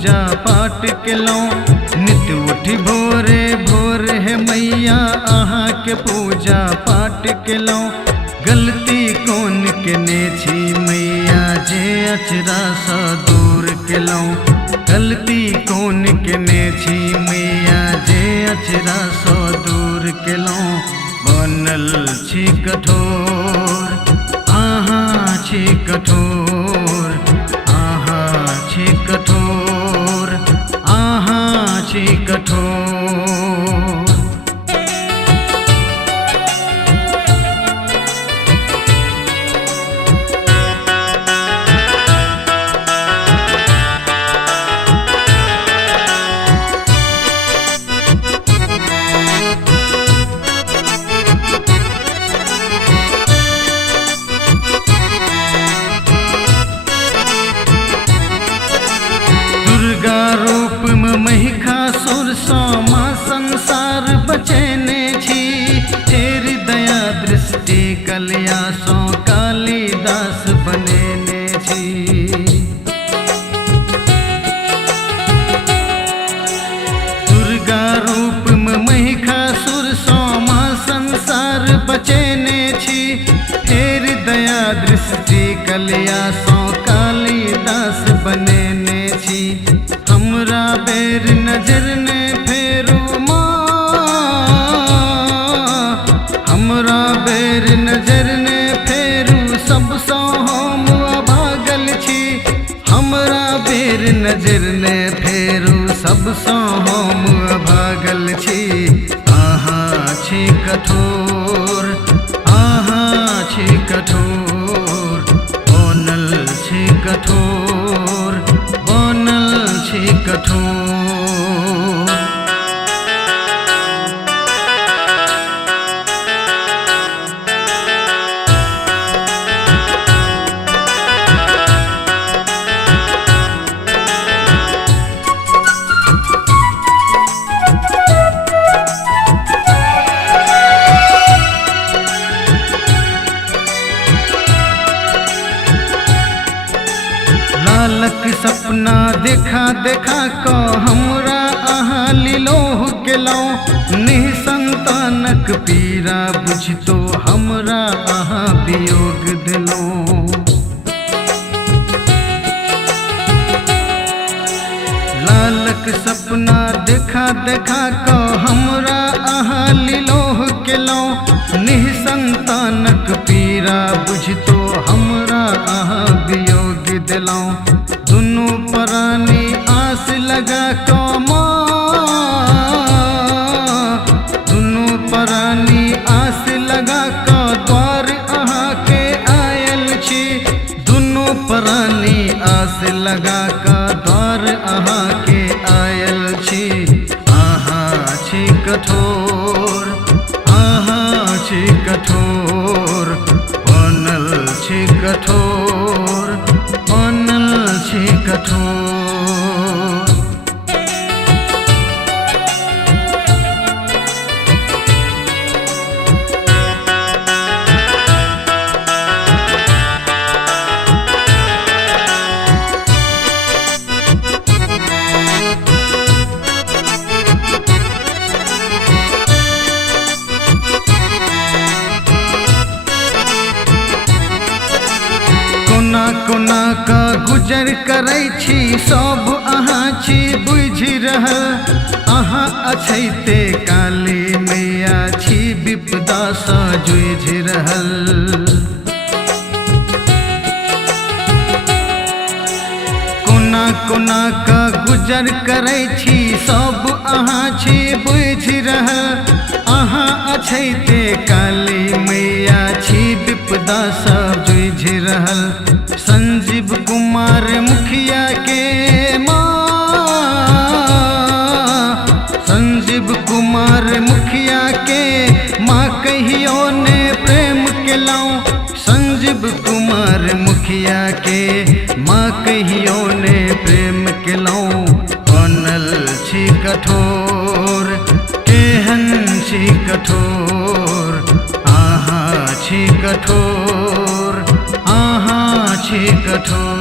पूजा पाठ केलौं। नित उठी भोरे भोर है मैया अहाँ के पूजा पाठ केलौं। गलती कौन केने छी मैया जे अचरा सा दूर केलौं। गलती कौन केने छी मैया जे अचरा सा दूर केलौं। बनल छी कठोर अहाँ छी कठोर, अहाँ छी कठोर, अहाँ छी कठोर। महिषासुर सो माँ संसार बचेने छी। तेरी दया दृष्टि कलिया सो कालिदास बनेने छी। दुर्गा रूप में महिषासुर सो माँ संसार बचेने छी। तेरी दया दृष्टि कलिया सो कालिदास बनेने छी। हमरा बेर नजर ने फेरू माँ, हमरा बेर नजर ने फेरू सब सो हम अभागल छी। हमरा बेर नजर ने फेरू सब सो हम अभागल छी। अहाँ छी कठोर, अहाँ छी कठोर, बनल छी कठोर, बनल छी कठोर। लालक सपना देखा देखा को हमरा अहाँ लीलोह केलौं। निसंतानक पीड़ा बुझितो हमरा अहाँ वियोग देलौं। लालक सपना देखा देखा को हमरा अहाँ लीलोह केलौं। निसंतानक पीड़ा बुझितो हमरा अहाँ वियोग दिलौं। दुनू प्राणी आस लगा को माँ, दुनू प्राणी आस लगा को द्वार अहाँ के आयल छी। दुनू प्राणी आस लगा को द्वार अहाँ के आयल छी। अहाँ छी कठोर, अहाँ छी कठोर, बनल छी कठोर, बनल छी कठोर। कोना का गुजर करै छी सब अहाँ छी बुझि रहल। अहाँ अछैते काली मैया छी विपदा सँ जूझि रहल। कोना का गुजर करै छी सब अहाँ छी बुझि रहल। अहाँ अछैते काली मैया छी विपदा सँ जूझि रहल। संजीव कुमार मुखिया के माँ, संजीव कुमार मुखिया के माँ कहियो ने प्रेम केलौं। संजीव कुमार मुखिया के माँ कहियो ने प्रेम केलौं। बनल छी कठोर, केहन छी कठोर, अहाँ छी कठोर, अहाँ छी कठोर।